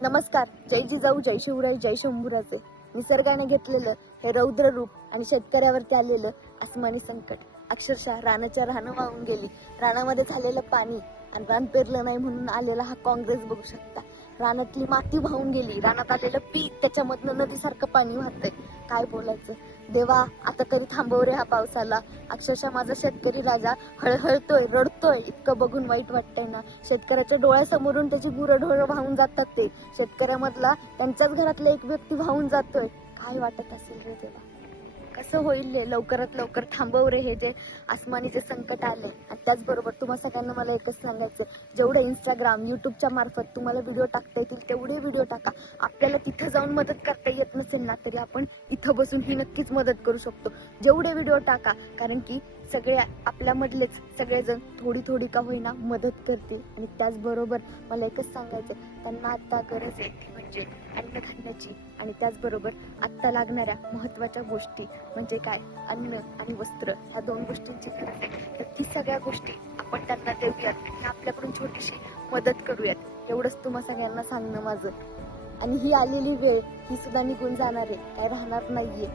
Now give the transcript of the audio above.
नमस्कार. जय जिजाऊ, जय शिवराय, जय शंभूराजे. निसर्गाने घेतलेलं हे रौद्र रूप आणि शेतकऱ्यावरती आलेलं आसमानी संकट. अक्षरशः रानाच्या रानं वाहून गेली. रानामध्ये झालेलं पाणी आणि रान पेरलं नाही म्हणून आलेला हा काँग्रेस बघू शकता. रानातली माती वाहून गेली. रानात आलेलं पीक त्याच्यामधनं नदीसारखं पाणी वाहतंय. काय बोलायचं देवा, आता तरी थांबव रे हा पावसाला. अक्षरशः माझा शेतकरी राजा हळहळतोय, रडतोय. इतकं बघून वाईट वाटतंय ना. शेतकऱ्याच्या डोळ्यासमोरून त्याची गुरंढोरं वाहून जातात. ते शेतकऱ्यामधला त्यांच्याच घरातला एक व्यक्ती वाहून जातोय. काय वाटत असेल रे देवा, कसं होईल रे? लवकरात लवकर थांबव रे हे जे आसमानी जे संकट आले. आणि त्याचबरोबर तुम्हाला सगळ्यांना मला एकच सांगायचं, जेवढे इंस्टाग्राम युट्यूबच्या मार्फत तुम्हाला व्हिडिओ टाकता येतील तेवढे व्हिडिओ टाका. आपल्याला तिथं जाऊन मदत करता येत नसेल ना तरी आपण इथं बसून ही नक्कीच मदत करू शकतो. जेवढे व्हिडिओ टाका, कारण की सगळे आपल्यामधलेच सगळेजण थोडी थोडी का होईना मदत करतील. आणि त्याचबरोबर मला एकच सांगायचं, त्यांना आता गरज आहे ती म्हणजे अन्नधान्याची. आणि त्याचबरोबर आत्ता लागणाऱ्या महत्त्वाच्या गोष्टी म्हणजे काय, अन्न आणि वस्त्र, ह्या दोन गोष्टींची गरज आहे. तर ती सगळ्या गोष्टी आपण त्यांना देऊयात आणि आपल्याकडून छोटीशी मदत करूयात. एवढंच तुम्हा सगळ्यांना सांगणं माझं. आणि ही आलेली वेळ ही सुद्धा निघून जाणार आहे, काय राहणार नाहीये.